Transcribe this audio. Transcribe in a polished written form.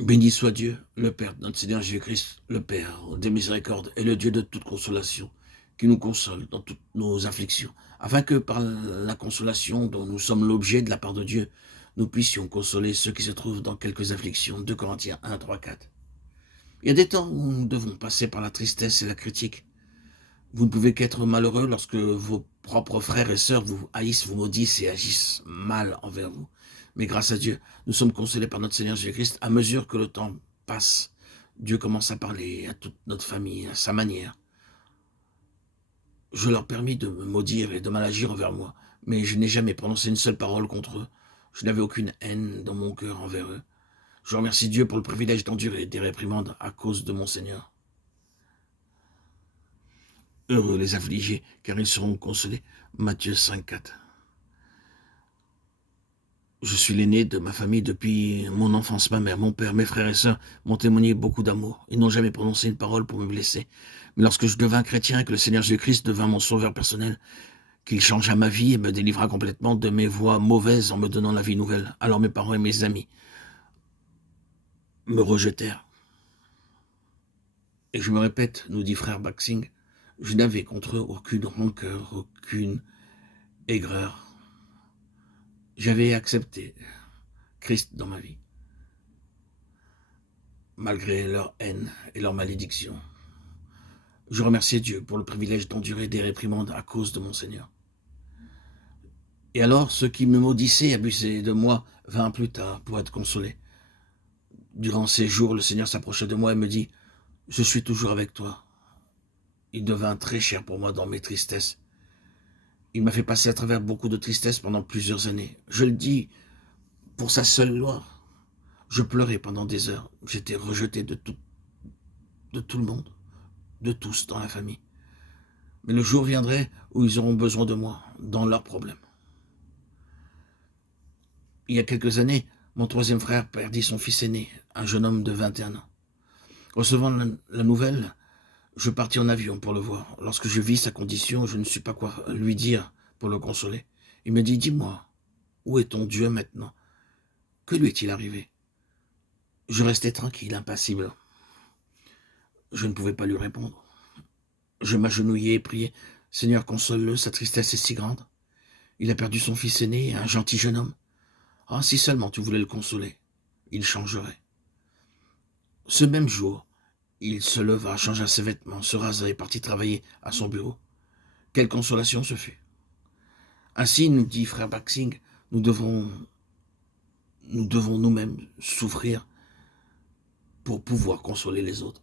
Béni soit Dieu, le Père de notre Seigneur Jésus-Christ, le Père des miséricordes et le Dieu de toute consolation, qui nous console dans toutes nos afflictions, afin que par la consolation dont nous sommes l'objet de la part de Dieu, nous puissions consoler ceux qui se trouvent dans quelques afflictions. 2 Corinthiens 1, 3, 4. Il y a des temps où nous devons passer par la tristesse et la critique. Vous ne pouvez qu'être malheureux lorsque vos propres frères et sœurs vous haïssent, vous maudissent et agissent mal envers vous. Mais grâce à Dieu, nous sommes consolés par notre Seigneur Jésus-Christ. À mesure que le temps passe, Dieu commence à parler à toute notre famille, à sa manière. Je leur permis de me maudire et de mal agir envers moi, mais je n'ai jamais prononcé une seule parole contre eux. Je n'avais aucune haine dans mon cœur envers eux. Je remercie Dieu pour le privilège d'endurer des réprimandes à cause de mon Seigneur. Heureux les affligés, car ils seront consolés. Matthieu 5, 4. Je suis l'aîné de ma famille depuis mon enfance. Ma mère, mon père, mes frères et sœurs m'ont témoigné beaucoup d'amour. Ils n'ont jamais prononcé une parole pour me blesser. Mais lorsque je devins chrétien et que le Seigneur Jésus-Christ devint mon sauveur personnel, qu'il changea ma vie et me délivra complètement de mes voies mauvaises en me donnant la vie nouvelle, alors mes parents et mes amis me rejetèrent. Et je me répète, nous dit frère Baxing, je n'avais contre eux aucune rancœur, aucune aigreur. J'avais accepté Christ dans ma vie, malgré leur haine et leur malédiction. Je remerciais Dieu pour le privilège d'endurer des réprimandes à cause de mon Seigneur. Et alors, ceux qui me maudissaient et abusaient de moi vinrent plus tard pour être consolés. Durant ces jours, le Seigneur s'approcha de moi et me dit, « Je suis toujours avec toi. » Il devint très cher pour moi dans mes tristesses. Il m'a fait passer à travers beaucoup de tristesse pendant plusieurs années. Je le dis pour sa seule gloire. Je pleurais pendant des heures. J'étais rejeté de tout le monde, de tous dans la famille. Mais le jour viendrait où ils auront besoin de moi, dans leurs problèmes. Il y a quelques années, mon troisième frère perdit son fils aîné, un jeune homme de 21 ans. Recevant la nouvelle, je partis en avion pour le voir. Lorsque je vis sa condition, je ne sais pas quoi lui dire pour le consoler. Il me dit, « Dis-moi, où est ton Dieu maintenant? Que lui est-il arrivé ?» Je restais tranquille, impassible. Je ne pouvais pas lui répondre. Je m'agenouillais et priais, « Seigneur, console-le, sa tristesse est si grande. Il a perdu son fils aîné, un gentil jeune homme. Ah, si seulement tu voulais le consoler, il changerait. » Ce même jour, il se leva, changea ses vêtements, se rasa et partit travailler à son bureau. Quelle consolation ce fut. Ainsi, nous dit frère Baxing, nous devons nous-mêmes souffrir pour pouvoir consoler les autres.